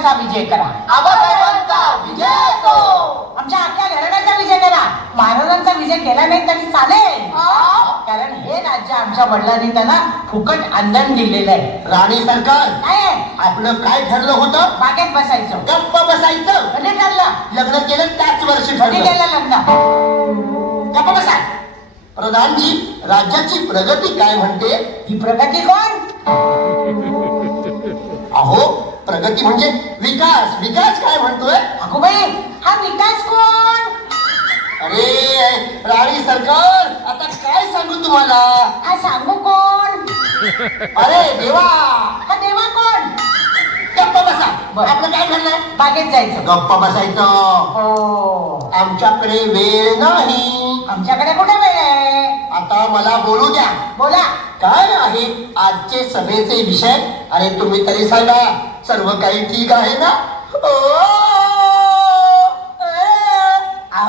महाराजांचा विजय करा. आबासाहेबांचा विजय असो. आमच्या अख्ख्या घराण्याचा विजय करा. महाराजांचा विजय केला नाही तरी चालेल, कारण हे राज्य आमच्या वडिलांनी त्यांना फुकट अंधन दिलेलं आहे. राणी सरकार, काय आहे? आपलं काय ठरलं होतं? बागेत बसायचं. गप्प बसायचं. कधी ठरलं? लग्न केलं त्याच वर्षी कधी ठरलं. केलं लग्न? गप्प बसा. प्रधानजी, राज्याची प्रगती काय म्हणते? ही प्रगती कोण? अहो, प्रगती म्हणजे विकास. विकास काय म्हणतोय? अगोबाई, हा विकास कोण? अरे राणी सरकार, आता काय सांगू तुम्हाला? हा सांगू कोण? अरे देवा, हा देवा कोण? गप्प बसा. बरं. आपलं काय ठरलंय? बागेत जायचं. गप्प बसायचं. हो, आमच्याकडे वेळ नाही. आमच्याकडे कुठे वेळ आहे? आता मला बोलू द्या. बोला. काय आहे आजचे सभेचे विषय? अरे तुम्ही तरी सांगा, सर्व काही ठीक आहे ना?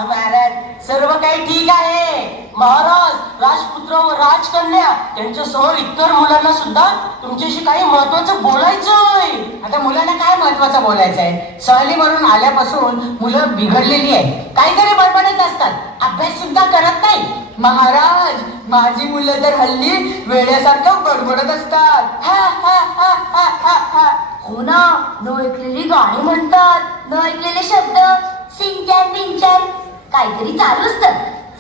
महाराज, सर्व काही ठीक आहे. महाराज, राजपुत्र व राजकन्या त्यांच्यासह इतर मुलांना सुद्धा तुमच्याशी काही महत्वाचं बोलायचंय. आता मुलांना काय महत्वाचं बोलायचंय? सहलीवरून आल्यापासून मुलं बिघडलेली आहे. काहीतरी बडबडत असतात, अभ्यास सुद्धा करत नाही. महाराज, माझी मुलं तर हल्ली वेड्यासारखं बडबडत असतात. हा हा हा हा हा हा. हो ना, न ऐकलेली गाणी म्हणतात, न ऐकलेले शब्द, सिंचन बिंचन काहीतरी चालू असतं.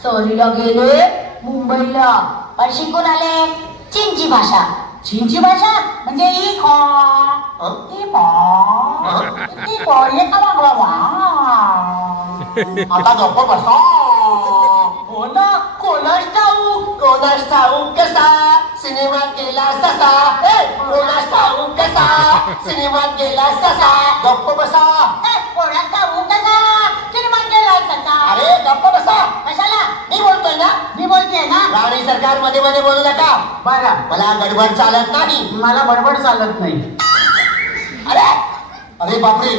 सहलीला गेले मुंबईला, पण शिकून आले चीनची भाषा. चीनची भाषा म्हणजे ई खॉ ई पॉ ई पॉ ये का वा वा. आता गप्प बसा. हो ना, कोणास ठाऊक. कोणास ठाऊक कसा सिनेमात गेला ससा. कोणास ठाऊक कसा सिनेमात गेला ससा. गप्प बसा. कोणास ठाऊक कसा सिनेमात गेला ससा. अरे गप्प बसा. कशाला? मी बोलतोय ना. मी बोलतेय ना. राणी सरकार मध्ये मध्ये बोलू नका. बरं, मला गडबड चालत नाही. मला बडबड चालत नाही. अरे अरे बापरे,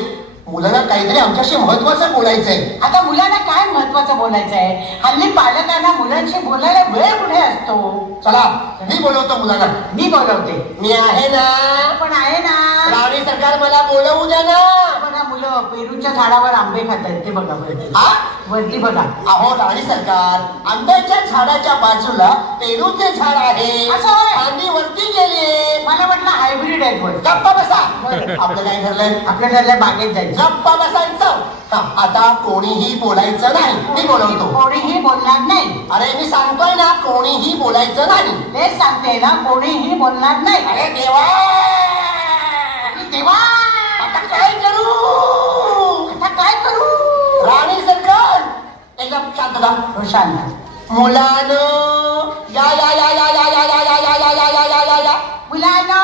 मुलांना काहीतरी आमच्याशी महत्वाचं बोलायचंय. आता मुलांना काय महत्वाचं बोलायचं आहे? हल्ली पालकांना मुलांशी बोलायला वेळ कुठे असतो? चला, मी बोलवतो मुलांना. मी बोलवते. मी आहे ना. पण आहे ना. राणी सरकार, मला बोलवू द्या ना. बघा, मुलं पेरूच्या झाडावर आंबे खात आहेत. ते बघा वरती. हा? वरती बघा. अहो राणी सरकार, आंब्याच्या झाडाच्या बाजूला पेरूचे झाड आहे. असं होय? आम्ही वरती गेले. मला वाटलं हायब्रिड आहेत वर. गप्पा बसा. बरं. आपलं काय ठरलंय? आपल्या ठरलंय बागेत जायचं. गप्पा बसायचं. हा, आता कोणीही बोलायचं नाही. मी बोलवतो. कोणीही बोलणार नाही. अरे मी सांगतोय ना, कोणीही बोलायचं नाही. तेच सांगते ना, कोणीही बोलणार नाही. अरे देवा, तेव्हा आता काय करू? आता काय करू? राणी सरकार, एकदम शांत जा. हो, शांत. मुलानं या या या या या या या या या या या या या या. मुलांनो,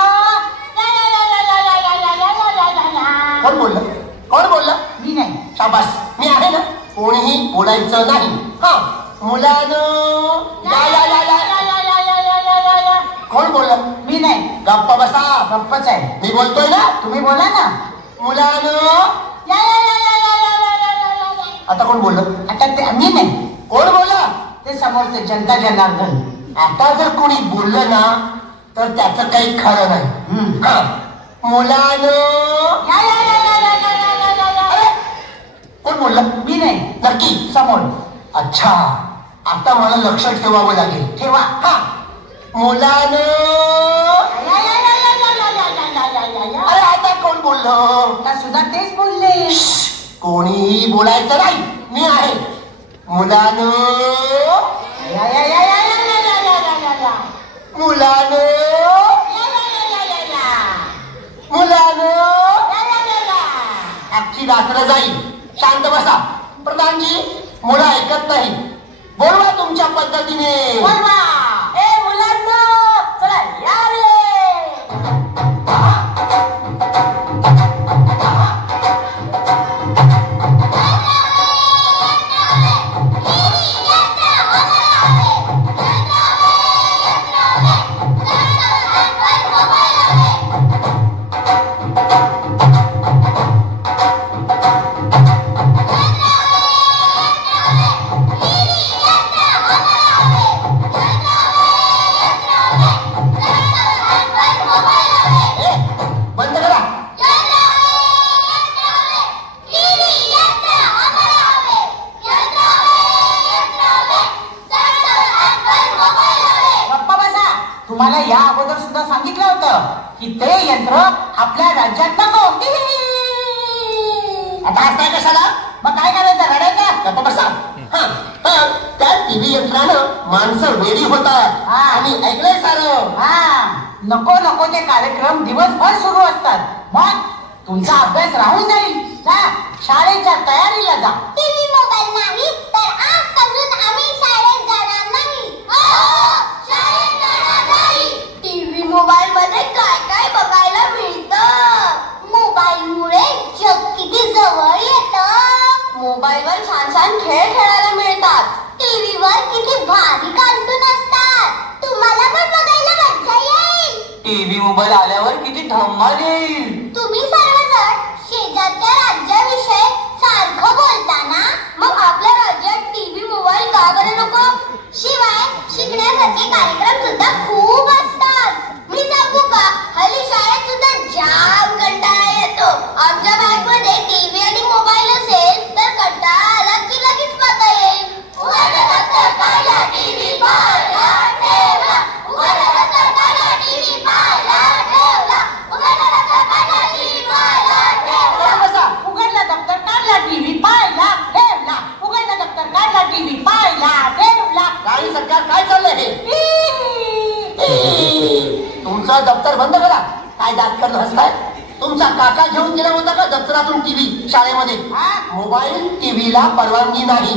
या, या, या, या, या, या, या, या, या, या, या, या. कोण बोललं? कोण बोललं? मी नाही. शाबास, मी आहे ना. कोणीही बोलायचं नाही. हा, मुलानं या या या या. या, या, या, या, या, या, या, या. कोण बोललं? मी नाही. गप्पा बसा. गप्पच आहे. मी बोलतोय ना. तुम्ही बोला ना. मुलानं या, या, या, या, या, या, या, या, या, या, या. आता कोण बोललं? आता ते मी नाही. कोण बोलला? ते समोरचे जनता जनार्दन. आता जर कोणी बोललं ना, तर त्याचं काही खरं नाही. हा, मुलानं या, या, या, या, या, या, या, या, या, या. अरे कोण बोललं? मी नाही. नक्की? समोर. अच्छा, आता मला लक्ष ठेवावं लागेल. ठेवा. हा, मुलानं या, या, या, या, या, या, या, या, या, या, या. अरे आता कोण बोललं? आता सुद्धा तेच बोलले. कोणीही बोलायचं नाही. मी आहे. मुलानं या, या, या, या, या, या, या, या, या, या, या. मुलानं या, या, या, या, या, या. मुलानं या, या, या, या. अख्खी रात्र जाईल. शांत बसा. प्रधानजी, मुलं ऐकत नाही. बोलवा तुमच्या पद्धतीने. बोलवा. ए मुलांनो, चला या रे. Yeah. की ते यंत्र आपल्या राज्यात नको. आता हसताय कशाला? मग काय करायचं, रडायचं? गप्प बसा. हा, हा, त्या टीव्ही यंत्रानं माणसं वेडी होतात. हा. आणि ऐकलंय सारं. हा, नको नको ते कार्यक्रम दिवसभर सुरू असतात. मग तुमचा अभ्यास राहून जाईल. जा शाळेच्या तयारीला जा. टीव्ही मोबाईल नाही तर आजपासून आम्ही शाळेत जाणार नाही. शाळेत जाणार नाही. टीव्ही मोबाईल मध्ये काय काय बघायला मिळतं? मोबाईल मुळे जग किती जवळ येतं. मोबाईल वर छान छान खेळ खेळायला मिळतात. टीव्ही वर किती भारी कार्टून असतात. तुम्हाला पण बघायला मजा येईल. टीव्ही मोबाईल आल्यावर किती धमाल येईल. तुम्ही सर्वजण शेजारच्या राज्याविषयी सारखं बोलताना मग आपल्या राज्यात टीव्ही मोबाईल का बरं नको? शिवाय शिकण्यासारखे कार्यक्रम सुद्धा खूप असतात. मी सांगू का, हल्ली शाळेत सुद्धा जाम कंटाळा येतो. आमच्या भागामध्ये टीव्ही आणि मोबाईल असेल तर कंटाळा आला की लगेच पाहता येईल. टीव्ही पाहायला ठेवला. टीव्ही पाहायला ठेवला. टीव्ही पाहायला ठेवला. बसा. उघडला दप्तर काढला टीव्ही पाहायला ठेवला. उघडला दप्तर काढला टीव्ही पाहायला ठेवला. राणी सरकार काय चाललंय हे? तुमचं दप्तर बंद करा. काय दात हसताय? तुमचा काका घेऊन गेला होता का दप्तरातून टीव्ही शाळेमध्ये? हा? मोबाईल टीव्हीला परवानगी नाही.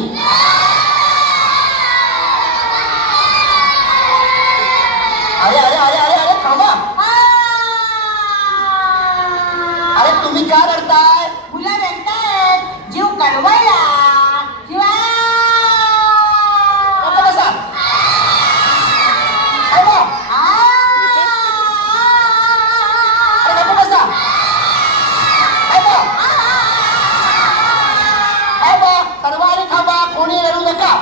अरे अरे अरे अरे अरे थांबा. अरे तुम्ही का रडताय? मुलं रडतायत, जीव कळवळला. गप्प बसा. थांबा. अरे गप्प बसा. थांबा. थांबा. सर्वांनी थांबा. कोणी रडू नका.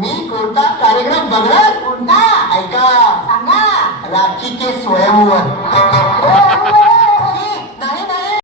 मी कोणता कार्यक्रम बघणार? कोणता? ऐका. सांगा. राखी के स्वयंवर. नाही नाही.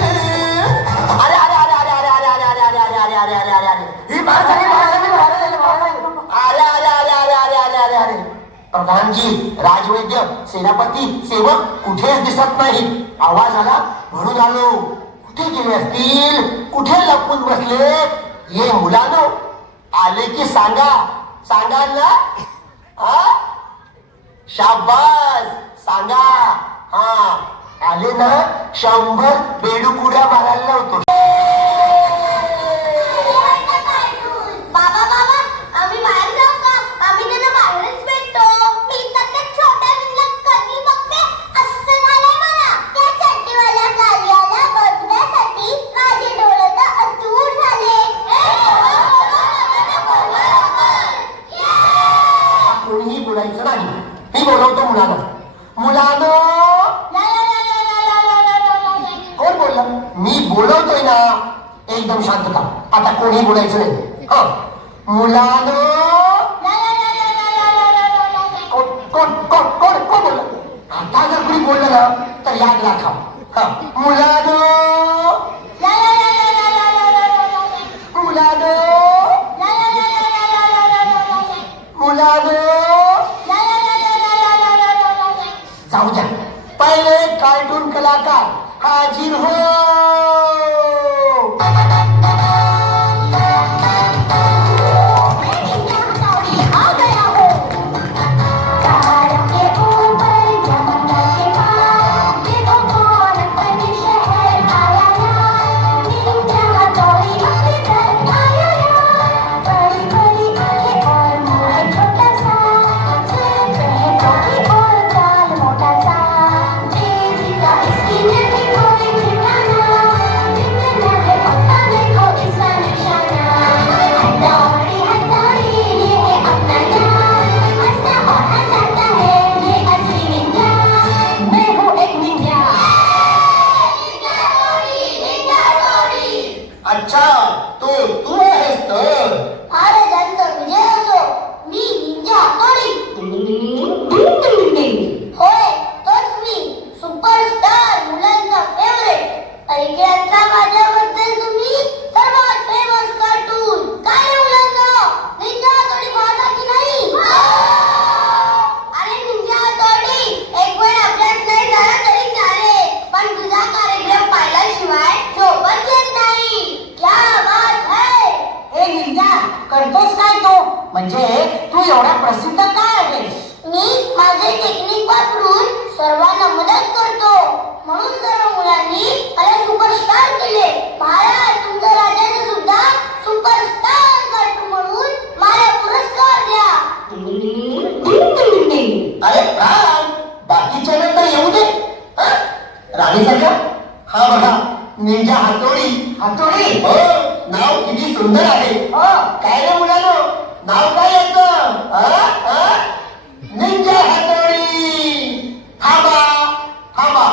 अरे अरे अरे अरे अरे अरे अरे अरे अरे अरे अरे अरे अरे अरे ही महाराणी अरे अरे अरे अरे अरे अरे अरे अरे प्रधानजी, राजवैद्य, सेनापती, सेवक कुठेच दिसत नाही. आवाज आला म्हणून आलो. कुठे गेले असतील? कुठे लपून बसलेत? ये मुलांनो, आले की सांगा. सांगाल ना? हा? शाबास, सांगा. हा, आले ना? 100 बेडूकुड्या मारायला लावतो. बाबा बाबा, आम्ही बाहेर जाऊ का? आम्ही त्यांना बाहेरच भेटतो. मी तर त्या छोट्या मुलीला कधी बघते असं झालंय मला. त्या चड्डीवाल्या कार्याला बघण्यासाठी माझे डोळे तर अतूर झाले. कोणीही बोलायचं नाही. मी बोलवतो मुलांना. मुलांनो, कोण बोललं? मी बोलवतोय ना. एकदम शांतता. आता कोणी बोलायचं नाही. हा, मुलांनो. कोण कोण कोण कोण कोण बोललं? आता जर कोणी बोललं ना तर याद राखा. हा, मुलांनो. मुलांनो. मुलांनो. जाऊ द्या. पहिले कार्टून कलाकार हाजीर हो. मोटा सा अच्छा तू आहेस तर महाराजांचा विजय असो. मी निंजा हातोडी. होय, तोच मी, सुपरस्टार, मुलांचा फेवरेट. ऐकल्याचा माझ्याबद्दल तुम्ही सर्वात फेमस कार्टून काय रे मुलांना? निंजा हातोडी पाहता की नाही? अरे निंजा हातोडी, एक वेळ अभ्यास नाही झाला तरी चालेल, पण तुझा कार्यक्रम पाहिल्याशिवाय झोपच येत नाही. क्या बात है. ए निंजा, करतोस काय तू? म्हणजे तू एवढा प्रसिद्ध काय आहेस? मी माझे टेक्निक वापरून सर्वांना मदत करतो, म्हणून सर्व मुलांनी मला सुपरस्टार केले. महाराज, तुमच्या राजाने सुद्धा सुपरस्टार कार्टून म्हणून मला पुरस्कार द्या. अरे राम, बाकीच्या नंतर येऊ दे. राणी सरकार, हा बघा निंजा हातोडी. हातोडी? हो, नाव किती सुंदर आहे. हो. काय रे मुलांनो, नाव काय याचं? निंजा हातोडी. थांबा.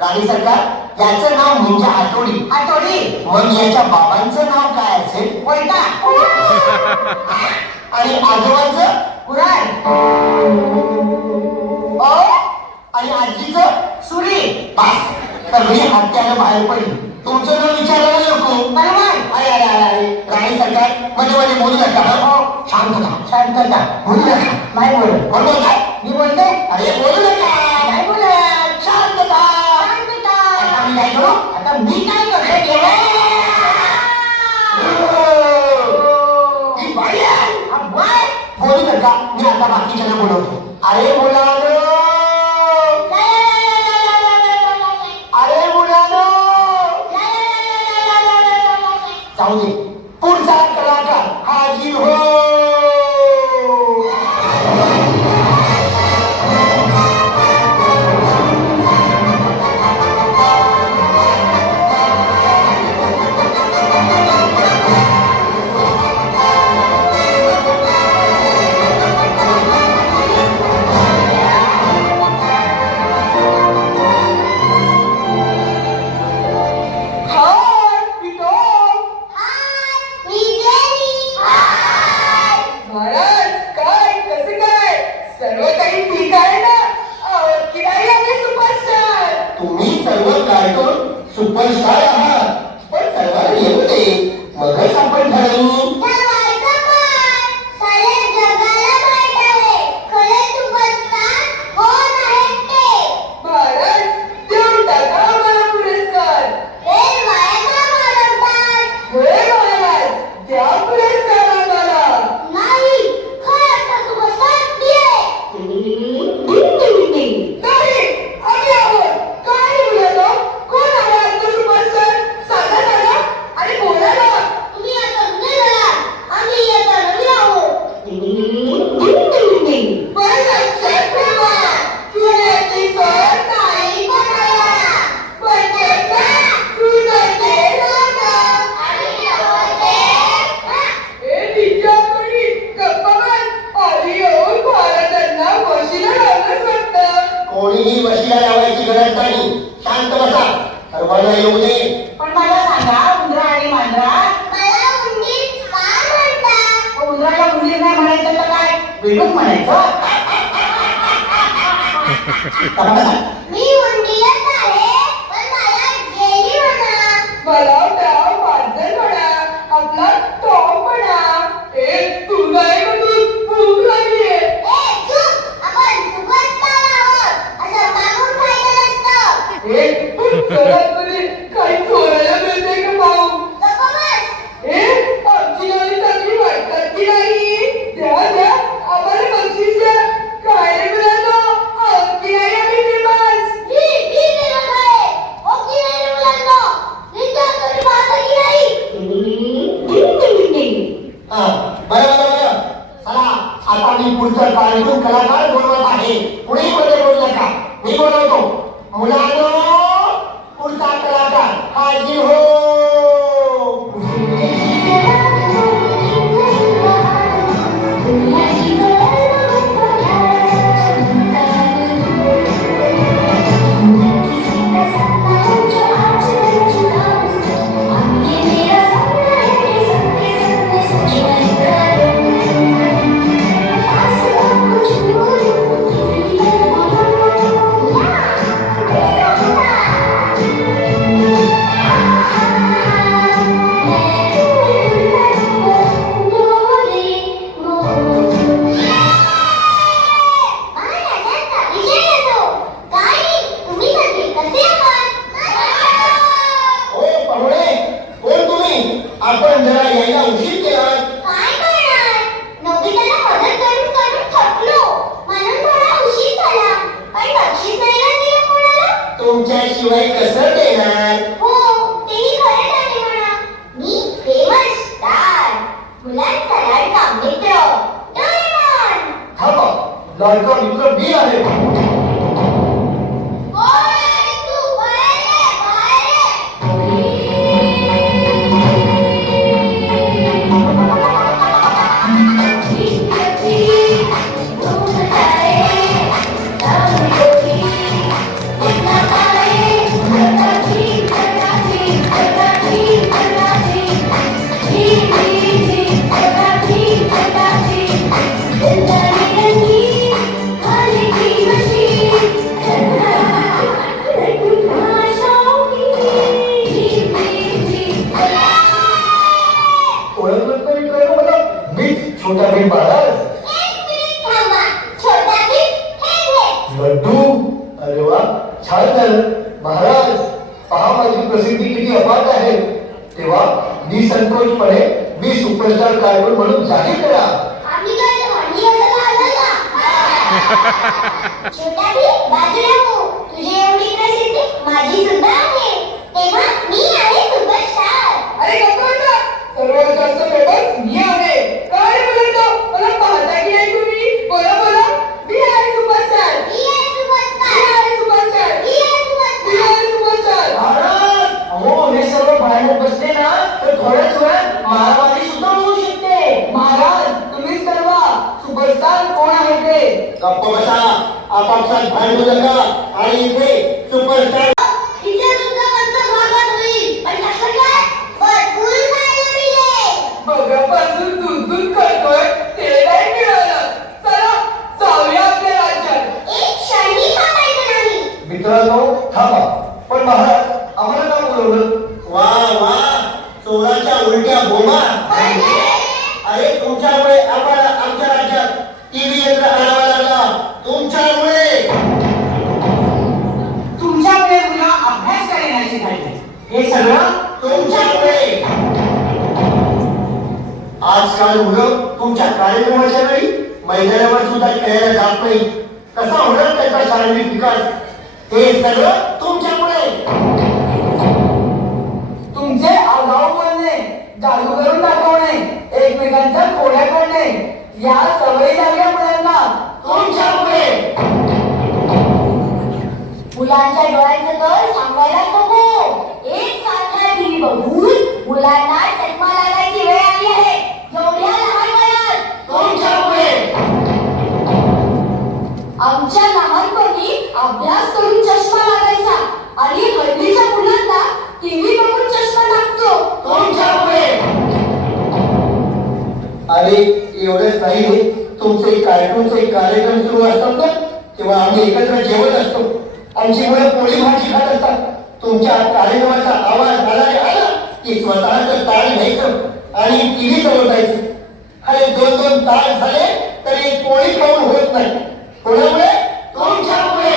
राणी सरकार, याचं नाव निंजा हातोडी. हातोडी? मग याच्या बाबांचं नाव काय असेल? कोयता? आणि आजोबांचं? कुऱ्हाड? आणि आजीचं? सुरी? पास. सगळी हत्यानं बाहेर पडली. तुमचं नाव विचारायला नको. बरोबर. अरे राणी सरकार, मध्ये बोलू नका. शांतता बोलू नका. नाही बोलत. बोलतो काय? मी बोलते. अरे बोलू नका. नाही बोलत. शांतता. आता मी काय करू? आता मी काय करते? ही बाई आहे. बाय. बोलू नका. मी आता बाकीच्याला बोलवतो. अरे मुलांनो, जाऊ दे. पुढचा कलाकार हाजीर हो. सुपरस्टार आहात, पण सर्वांना येऊ दे, मगच आपण ठरवू. कोणीही वशिला लावायची गरज नाही. शांत बसा. सर्वांना येऊ दे. पण मला सांगा, उंदरा आणि मांजरा, उंदराला उंदीर नाही म्हणायचं तर काय बेडूक म्हणायचं? मी उंदीरच आहे, पण मला जेली म्हणा. मला त्या मांजर म्हणा, आपला टॉम म्हणा. तू नाही म्हणून भूक लागलीये. आपण सुपरस्टार आहोत असं मागून खायचं नसतं. सर्वात मध्ये काही चोरायला मिळते का भाऊ? आमची गाडी चांगली वाटतात की नाही? द्या आम्हाला बक्षीस द्या. काय रे मुलांनो, आमची गाडी आम्ही फेमस. बरं. चला, आता मी पुढचं कार्टून कलाकार बोलवत आहे. पुढे मध्ये बोलू नका. मी बोलवतो. मुलांनो, पुढचा कलाकार हाजीर हो. मेरा आपण जरा यायला उशीर केला. काय करणार? नोबिताला मदत करून करून थकलो म्हणून थोडा उशीर झाला. पण बक्षीस नाही ना दिलं कोणाला? तुमच्याशिवाय कसं देणार? हो, तेही खरंच आहे म्हणा. मी फेमस स्टार, मुलांचा लाडका मित्र डोरेमॉन. थांबा, लाडका मित्र मी आहे. ओय, तू बाहेर ये, बाहेर ओळखलं तरी कळलं मला. मीच छोटा भीम महाराज. एक मिनिट थांबा. छोटा भीम हे लड्डू. अरे वा, छान झालं. महाराज, पहा माझी प्रसिद्धी किती अफाट आहे. तेव्हा निसंकोचपणे मी सुपरस्टार कार्टून म्हणून जाहीर करा. आम्ही काय भांडी घासायला आलोय का? छोटा भीम बाजूला हो. तुझी एवढी प्रसिद्धी माझी सुद्धा आहे. तेव्हा मी आहे सुपरस्टार. अरे गप्प बसा. सर्वात जास्त फेमस मी आहे. काय बोलतो? मला पाहता की नाही तुम्ही? बोला बोला. मी आहे सुपरस्टार. मी आहे मी सुपरस्टार. आहे सुपरस्टार. मी आहे मी सुपरस्टार. आहे सुपरस्टार. महाराज, अहो हे सर्व बाहेर बसले ना तर थोड्याच वेळात मारामारी सुद्धा होऊ शकते. महाराज तुम्हीच ठरवा सुपरस्टार कोण आहे ते. गप्प बसा, आपापसात भांडू नका आणि इथे सुपरस्टार. इथे सुद्धा मस्त स्वागत होईल. पण कसं काय? भरपूर खायला मिळेल. बघापासून दूध करतोय ते नाही मिळालं. चला जाऊया आपल्या राज्यात. एक क्षणी थांबायचं नाही. मित्रांनो, थांबा. पण महाराज, आम्हाला का बोलवलं? वा वा, चोराच्या उलट्या बोमा. म्हणजे अरे तुमच्यामुळे आम्हाला आमच्या राज्यात टीव्ही यंत्र आणावा लागला. तुमच्यामुळे. तुमच्यामुळे मुलं अभ्यास करण्याची झाली. हे सगळं तुमच्यामुळे. आजकाल मुलं तुमच्या कार्यक्रमाच्या वेळी मैदानावर सुद्धा खेळायला जात नाही. कसा होणार त्याचा शारीरिक विकास? हे सगळं तुमच्यामुळे. तुमचे आगाऊ बोलणे, जादू करून दाखवणे, एकमेकांच्या खोड्या काढणे या सवयी लागल्या मुलांना. तुमच्यामुळे. मुलांच्या डोळ्यांचं तर सांगायला नको. एक सारखा टीव्ही बघून मुलांना चष्मा लागायची वेळ आली आहे. एवढ्या लहान वयात. तुमच्यामुळे. आमच्या लहानपणी अभ्यास करून चष्मा लागायचा आणि हल्लीच्या मुलांना टीव्ही बघून चष्मा लागतो. तुमच्यामुळे. अरे एवढंच नाही रे, तुमचे कार्टूनचे कार्यक्रम सुरू असतात ना, तेव्हा आम्ही एकत्र जेवत असतो. आमची मुलं पोळी भाजी खात असतात. तुमच्या कार्यक्रमाचा आवाज आला की स्वतःच ताळ घ्यायचं आणि टीव्ही समोर जायचं. अरे 2-2 तास झाले तरी पोळी खाऊन होत नाही. कोणामुळे? तुमच्यामुळे.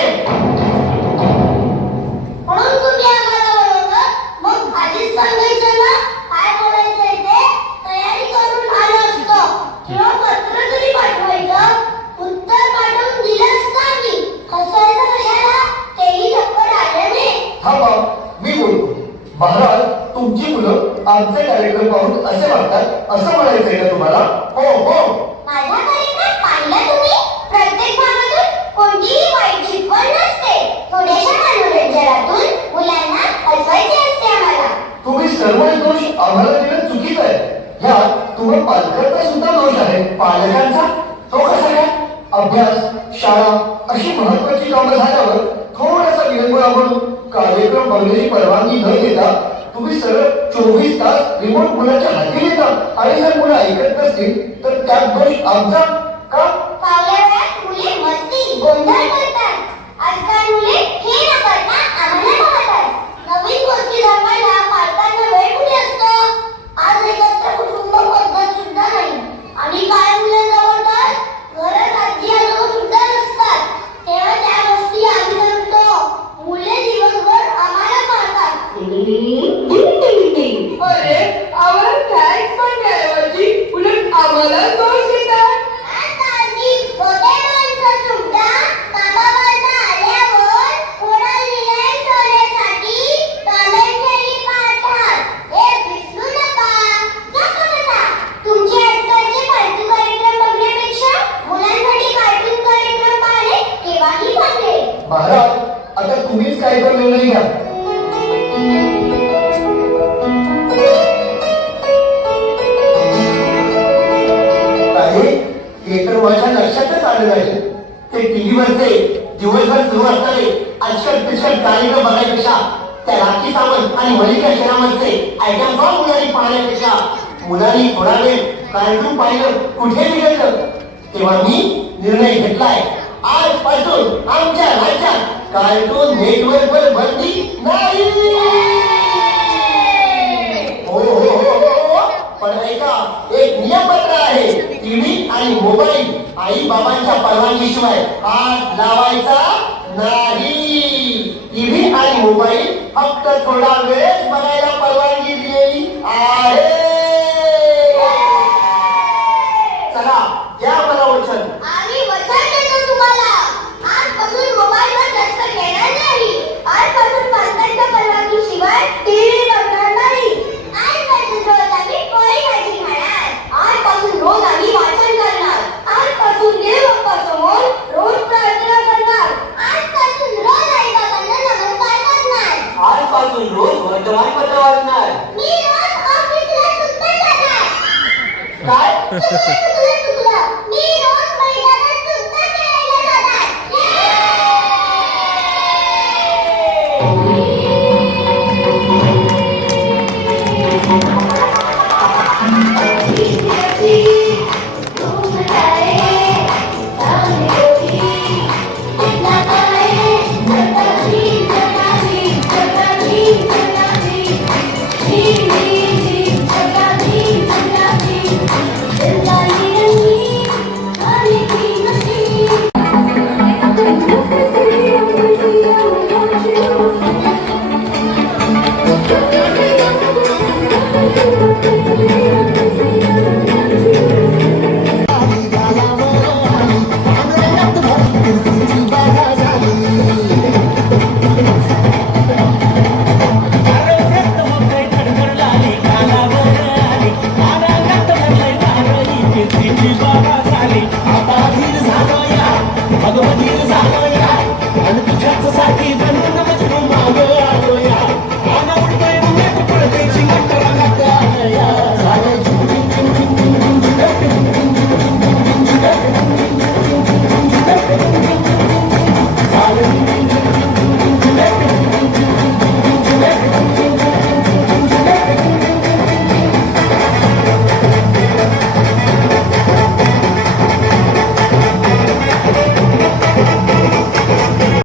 म्हणून तुम्ही आम्हाला बोलवलं. मग आधीच सांगायचं ना काय बोलायचंय ते. तयारी करून आलो असतो. किंवा पत्र तरी पाठवायचं. उत्तर पाठवून दिलं असतं आम्ही. हसायचं कशाला? तेही लवकर आलं नाही. थांबा, मी बोलतो. महाराज, तुमची मुलं आमचे कार्यक्रम पाहून असे वागतात असं म्हणायचंय का तुम्हाला? हो हो. माझा कार्यक्रम पाहिला तुम्ही? प्रत्येक भागातून कोणतीही वाईट शिकवण नसते. थोड्याशा मनोरंजनातून मुलांना हसवायचे असते आम्हाला. तुम्ही सर्व दोष आम्हाला देणं चुकीचं आहे. ह्यात तुम्हा पालकांचा सुद्धा दोष आहे. पालकांचा? तो कसा काय? अभ्यास, शाळा अशी महत्वाची कामं झाल्यावर थोडासा विरंगुळा म्हणून कार्यक्रम बघण्याची परवानगी न देता तुम्ही सरळ 24 तास रिमोट मुलाच्या हाती देता. आणि जर मुलं ऐकत नसतील तर त्यात दोष आमचा का? फावल्या वेळात मुले मस्ती गोंधळ करतात. आजकाल मुले हे न करता आम्हाला पाहतात. नवीन गोष्टी जमवायला पालकांना वेळ कुठे असतो? आज एकत्र कुटुंब पद्धत सुद्धा नाही. आणि काय मुलं जवळ तर घरात आजी आजोबा सुद्धा नसतात. तेव्हा त्या गोष्टी आम्ही करतो. मुले दिवसभर आम्हाला पाहतात. अरे आवाज आम्हाला दोष देतात. महाराज आता तुम्हीच काय तर निर्णय घ्या. हे तर माझ्या लक्षातच आलं नाही. ते टीव्हीवरचे दिवसभर सुरू असणारे अचकट पिचकट कार्यक्रम बघायपेक्षा त्या राखी सावंत आणि मलिका शेरावतचे आयटम सॉन्ग मुलांनी पाहण्यापेक्षा मुलांनी थोडा वेळ कार्टून पाहिलं कुठे बिघडलं. तेव्हा मी निर्णय घेतलाय, आजपासून आमच्या राज्यात कार्टून नेटवर्क वर बंदी नाही. हो हो हो हो, पण ऐका, एक नियमपत्र आहे. टीव्ही आणि मोबाईल आई बाबांच्या परवानगीशिवाय हात लावायचा नाही. टीव्ही आणि मोबाईल फक्त थोडा वेळ बघायला परवानगी दिलेली आहे. चला द्या मला वचन. आम्ही वचन देतो तुम्हाला, आजपासून मोबाईलवर जास्त घेणार नाही. आजपासून पालकांच्या परवानगीशिवाय टीव्ही बघणार नाही. आजपासून रोज आम्ही पोळी भाजी खाणार. आजपासून रोज आम्ही वाचन करणार. आजपासून देवबाप्पासमोर रोज प्रार्थना करणार. आजपासून रोज आईबाबांना नमस्कार करणार. आजपासून रोज वर्तमानपत्र वाचणार. मी रोज ऑफिसला सुद्धा जाणार. काय चुकलं. मी रोज मैदानात सुद्धा खेळायला जाणार. Thank you.